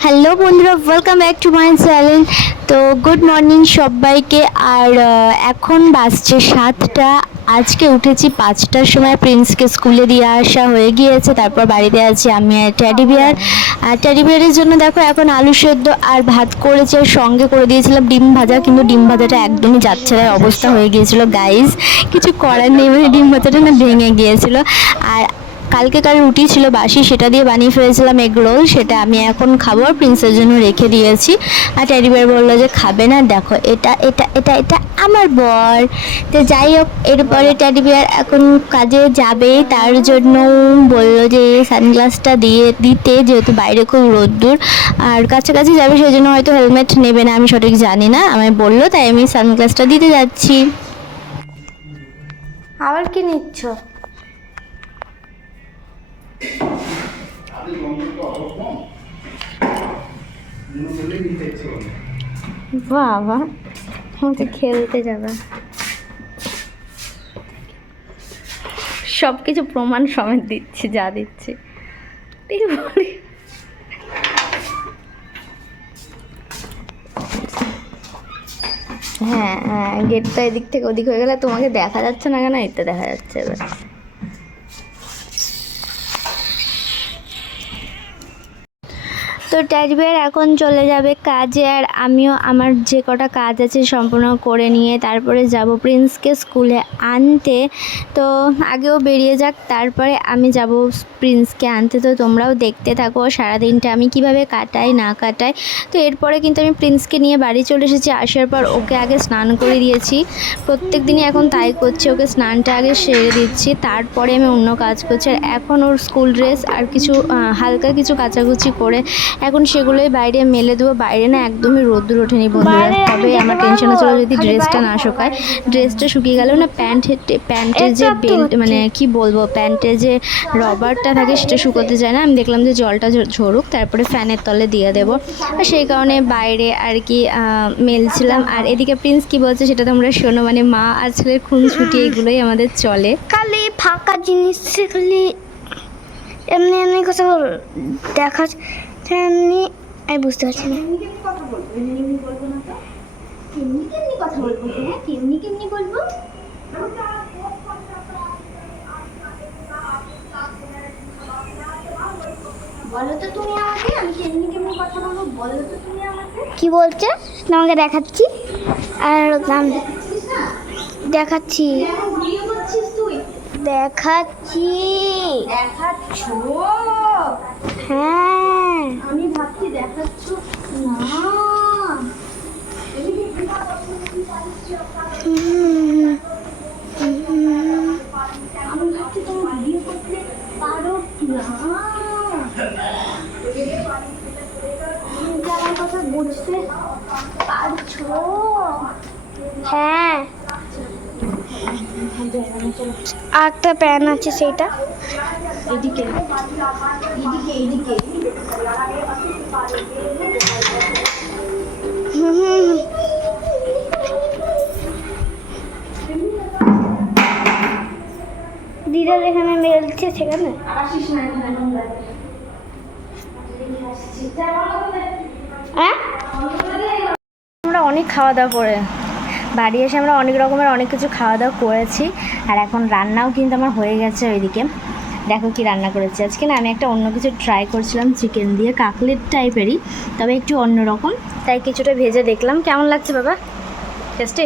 Hello বন্ধুরা welcome back to my channel তো good morning সবাইকে। আর এখন বাজছে সাতটা। আজকে উঠেছি পাঁচটার সময়। প্রিন্সকে স্কুলে দিয়ে আসা হয়ে গিয়েছে। তারপর বাড়িতে আছি আমি আর ট্যাডি বিয়ার আর ট্যাডি বিয়ারের জন্য দেখো, এখন আলু সেদ্ধ আর ভাত করেছে। সঙ্গে করে দিয়েছিলাম ডিম ভাজা, কিন্তু ডিম ভাজাটা একদমই যাচ্ছে না অবস্থা হয়ে গিয়েছিল গাইজ কিছু করার নেই মানে ডিম ভাজাটা না ভেঙে গিয়েছিল। আর কালকে কার রুটি ছিল বাসি, সেটা দিয়ে বানিয়ে ফেলেছিলাম এগ রোল সেটা আমি এখন খাব। প্রিন্সের জন্য রেখে দিয়েছি। আর ট্যাডি বিয়ার বলল যে, খাবে না, দেখো, এটা এটা এটা এটা আমার বর। তো যাই হোক, এরপরে ট্যাডি বিয়ার এখন কাজে যাবে। তার জন্য বলল যে সানগ্লাসটা দিয়ে, দিতে, যেহেতু বাইরে খুব রোদ্দুর। আর কাছাকাছি যাবে সেই জন্য হয়তো হেলমেট নেবে না, আমি সঠিক জানি না। আমায় বলল, তাই আমি সানগ্লাসটা দিতে যাচ্ছি। আবার কি নিচ্ছ? বাবা আমাকে খেলতে যাবে। সব কিছু প্রমাণ সমেত দিচ্ছে, যা দিচ্ছে। হ্যাঁ হ্যাঁ গেটটা এদিক থেকে ওদিক হয়ে গেলে তোমাকে দেখা যাচ্ছে না কেন এটা দেখা যাচ্ছে এবার। তো ট্যাডবিয়ার এখন চলে যাবে কাজে আর আমিও আমার যে কটা কাজ আছে সম্পূর্ণ করে নিয়ে তারপরে যাব প্রিন্সকে স্কুলে আনতে। তো আগেও বেরিয়ে যাক, তারপরে আমি যাব প্রিন্সকে আনতে। তো তোমরাও দেখতে থাকো সারাদিনটা আমি কীভাবে কাটাই, না কাটাই। তো এরপরে কিন্তু আমি প্রিন্সকে নিয়ে বাড়ি চলে এসেছি। আসার পর ওকে আগে স্নান করে দিয়েছি। প্রত্যেক দিনই এখন তাই করছি, ওকে স্নানটা আগে সেরে দিচ্ছি। তারপরে আমি অন্য কাজ করছি। আর এখন ওর স্কুল ড্রেস আর কিছু হালকা কিছু কাচাকুচি করে এখন সেগুলোই বাইরে মেলে দেবো। বাইরে না একদমই রোদ্দুর ওঠেনি বন্ধুরা তবে আমার টেনশন হচ্ছিল যদি ড্রেসটা না শুকায়। ড্রেসটা শুকিয়ে গেলেও না প্যান্ট প্যান্টের যে বেল্ট মানে কি বলব প্যান্টের যে রবারটা থাকে সেটা শুকোতে যায় না। আমি দেখলাম যে জলটা ঝরুক তারপরে ফ্যানের তলে দিয়ে দেবো। আর সেই কারণে বাইরে আর কি মেলছিলাম। আর এদিকে প্রিন্স কি বলছে সেটা তোমরা শোনো মানে মা আর ছেলের খুন ছুটি এগুলোই আমাদের চলে। খালি ফাঁকা জিনিস এমনি এমনি কথা দেখা এমনি আমি বুঝতে পারছি না। কেমনি কেমনি কথা বলব? হ্যাঁ কেমনি কেমনি বলব? বলো তো তুমি আমাকে আমি কেমনি কেমনি কথা বলব? বলো তো তুমি আমাকে। কি বলছে? তোমাকে দেখাচ্ছি। আর দেখাচ্ছি। তুই দেখাচ্ছি। দেখাচ্ছ? হ্যাঁ। আমি ভাবছি দেখাচ্ছ না আমি ভাবছি তুমি ভিডিও করতে পারো না আমার কথা বুঝতে পারছ? হ্যাঁ। একটা প্যান আছে সেইটা এদিকে। এদিকে এদিকে। হুম। দিদার এখানে মেলছে সেখানে। হ্যাঁ? আমরা অনেক খাওয়া দাওয়া করে। বাড়ি এসে আমরা অনেক রকমের অনেক কিছু খাওয়া দাওয়া করেছি, আর এখন রান্নাও কিন্তু আমার হয়ে গেছে ওইদিকে। দেখো কি রান্না করেছি। আজকে না আমি একটা অন্য কিছু ট্রাই করছিলাম চিকেন দিয়ে কাকলেট টাইপেরই, তবে একটু অন্যরকম তাই কিছুটা ভেজে দেখলাম। কেমন লাগছে বাবা? টেস্টি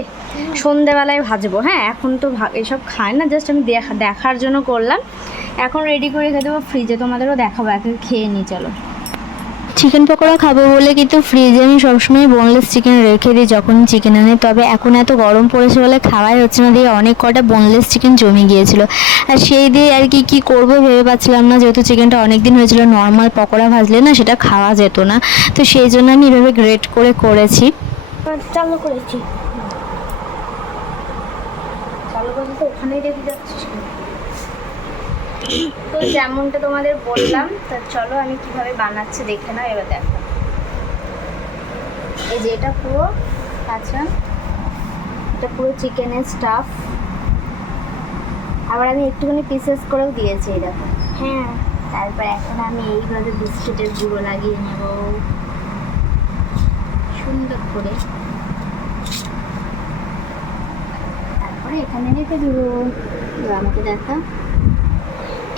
সন্ধেবেলায় ভাজবো। হ্যাঁ এখন তো এসব খায় না জাস্ট আমি দেখা দেখার জন্য করলাম। এখন রেডি করে রেখে দেবো ফ্রিজে তোমাদেরও দেখাবো, একে খেয়ে নিই চলো। চিকেন পকোড়া খাব বলে কিন্তু ফ্রিজে আমি সবসময় বোনলেস চিকেন রেখে দিই যখন চিকেন আনে। তবে এখন এত গরম পড়েছে বলে খাওয়াই হচ্ছে না দিয়ে অনেক কটা বোনলেস চিকেন জমে গিয়েছিল। আর সেই দিয়ে আর কি কি করব ভেবে পাচ্ছিলাম না যেহেতু চিকেনটা অনেক দিন হয়েছিল নর্মাল পকোড়া ভাজলে না সেটা খাওয়া যেত না। তো সেই জন্য আমি এভাবে গ্রেট করে করেছি। চালু করেছি। চালু করে তো ওখানেই রেখে যাচ্ছিস তো যেমনটা তোমাদের বললাম, তা চলো আমি কীভাবে বানাচ্ছি দেখে নাও, এবার দেখো। এই যে এটা পুরো কাঁচা, এটা পুরো চিকেনের স্টাফ আবার আমি একটুখানি পিসেস করেও দিয়েছি, এই দেখো। হ্যাঁ তারপর এখন আমি এইভাবে বিস্কিটের গুঁড়ো লাগিয়ে নেব। সুন্দর করে। তারপরে এখানে রেখে দেবো। আমাকে দেখা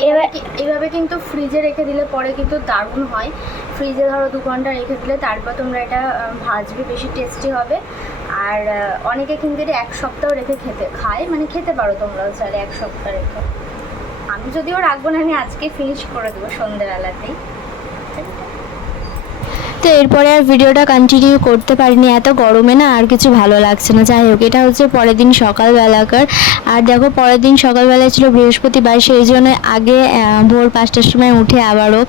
এবার এভাবে কিন্তু ফ্রিজে রেখে দিলে পরে কিন্তু দারুণ হয়। ফ্রিজে ধরো দু ঘণ্টা রেখে দিলে তারপর তোমরা এটা ভাজবে, বেশি টেস্টি হবে। আর অনেকে কিন্তু এটা এক সপ্তাহ রেখে খেতে, খায়। মানে খেতে পারো তোমরাও চাইলে এক সপ্তাহ রেখে। আমি যদিও রাখব না, আমি আজকে ফিনিশ করে দেবো সন্ধ্যেবেলাতেই। তো এরপরে আর ভিডিওটা কন্টিনিউ করতে পারিনি। এত গরমে না আর কিছু ভালো লাগছে না। যাই হোক, এটা হচ্ছে পরের দিন সকালবেলাকার। আর দেখো, পরের দিন সকালবেলায় ছিল বৃহস্পতিবার, সেই জন্য আগে ভোর পাঁচটার সময় উঠে আবারও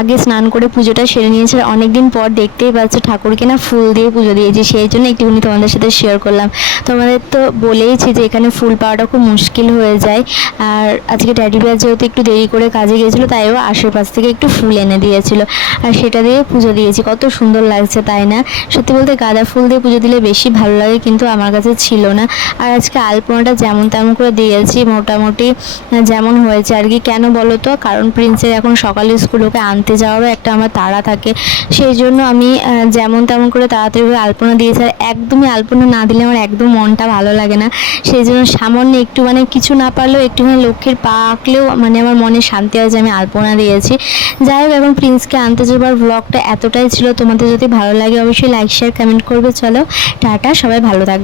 আগে স্নান করে পুজোটা সেরে নিয়েছে। অনেক দিন পর দেখতেই পাচ্ছ ঠাকুরকে না ফুল দিয়ে পুজো দিয়েছি। সেই জন্য একটুখানি তোমাদের সাথে শেয়ার করলাম। তোমাদের তো বলেইছি যে এখানে ফুল পাওয়াটা খুব মুশকিল হয়ে যায়। আর আজকে ড্যাডি ভাই যেহেতু একটু দেরি করে কাজে গিয়েছিল তাইও আশেপাশ থেকে একটু ফুল এনে দিয়েছিল। আর সেটা দিয়ে পুজো দিয়েছি। কত সুন্দর লাগছে, তাই না? সত্যি বলতে গাঁদা ফুল দিয়ে পুজো দিলে বেশি ভালো লাগে, কিন্তু আমার কাছে ছিল না। আর আজকে আলপনাটা যেমন তেমন করে দিয়েছি, মোটামুটি যেমন হয়েছে আর কি। কেন বলো তো? কারণ প্রিন্সের এখন সকালে স্কুল ওকে আনতে যাওয়ারও একটা আমার তাড়া থাকে। সেই জন্য আমি যেমন তেমন করে তাড়াতাড়ি করে আলপনা দিয়েছি। আর একদমই আলপনা না দিলে আমার একদম মনটা ভালো লাগে না। সেই জন্য সামান্য একটু মানে কিছু না পারলেও একটুখানি লক্ষ্মীর পা আঁকলেও মানে আমার মনে শান্তি হয় যে আমি আলপনা দিয়েছি। যাই হোক, এখন প্রিন্সকে আনতে যাবার ব্লগটা এতটাই ছিল। তোমাদের যদি ভালো লাগে, অবশ্যই লাইক শেয়ার কমেন্ট করবে। চলো, টাটা, সবাই ভালো থাকবে।